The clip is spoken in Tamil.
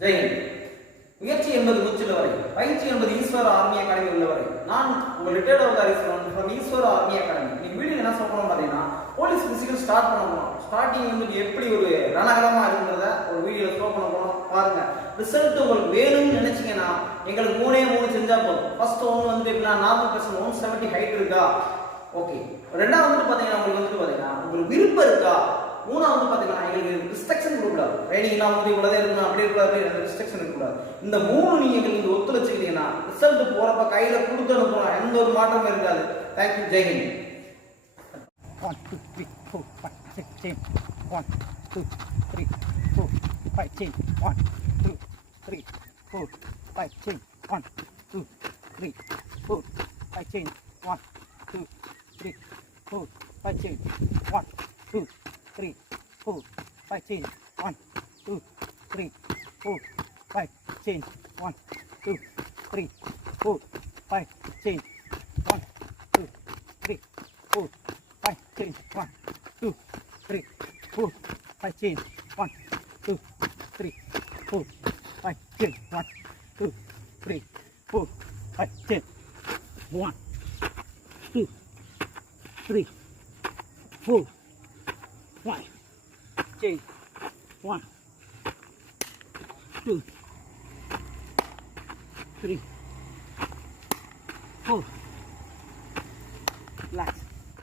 ஜெயின் முயற்சி என்பது முற்றில வரை, பயிற்சி என்பது ஈஸ்வர ஆர்மி அகாடமி உள்ளவரை. நான் உங்கள் ரிட்டையர்ட் ஆஃபீஸர் ஃப்ரம் ஈஸ்வர ஆர்மி அகாடமி. இன்னைக்கு வீடியோ என்ன சொல்றோம் பார்த்தீங்கன்னா, போலீஸ் பிசிக்கல் ஸ்டார்ட் பண்ண போறோம். ஸ்டார்டிங் வந்து எப்படி ஒரு ரணகரமா இருக்குன்றத ஒரு வீடியோல ஷோ பண்ண போறோம். பாருங்க, ரிசல்ட் உங்களுக்கு வேணும்னு நினைச்சீங்கன்னா எங்களுக்கு 3 செஞ்சா போதும். ஃபர்ஸ்ட் ஒன்று வந்து எப்படின்னா, நார்மல் பர்சன் 170 ஹைட் இருக்கா, ஓகே. ரெண்டாவது வந்து பாத்தீங்கன்னா, உங்களுக்கு பாத்தீங்கன்னா உங்களுக்கு விருப்பம் இருக்கா. மூணாவது பாத்தீங்கன்னா, எங்களுக்கு ரிஸ்ட்ரிக்ஷன் கொடுக்கூடாது. ட்ரைனிங்லாம் வந்து இவ்வளவு இருக்கணும், அப்படியே கூடாது, ரிஸ்ட்ரிக்ஷன் இருக்கக்கூடாது. இந்த 3 நீங்க எங்களுக்கு ஒத்துழைச்சிக்கிட்டீங்கன்னா ரிசல்ட் போறப்ப கையில கொடுத்து அனுப்பலாம், எந்த ஒரு மாற்றமும் இருக்காது. தேங்க்யூ, ஜெய்ஹிந்த். 1 2 3 4 5 6 7 1 2 3 4 5 6 1 2 3 4 5 6 1 2 3 4 5 6 1 2 3 4 5 6 1 2 3 4 5 6 1 2 3 4 5 6 1 2 3 4 5 6 1 2 3 4 5 6 1 2 3 4 5 6 1 2 3 4 5 6 1 2 3 4 5 6 1 2 3 4 5 6 1 2 3 4 relax.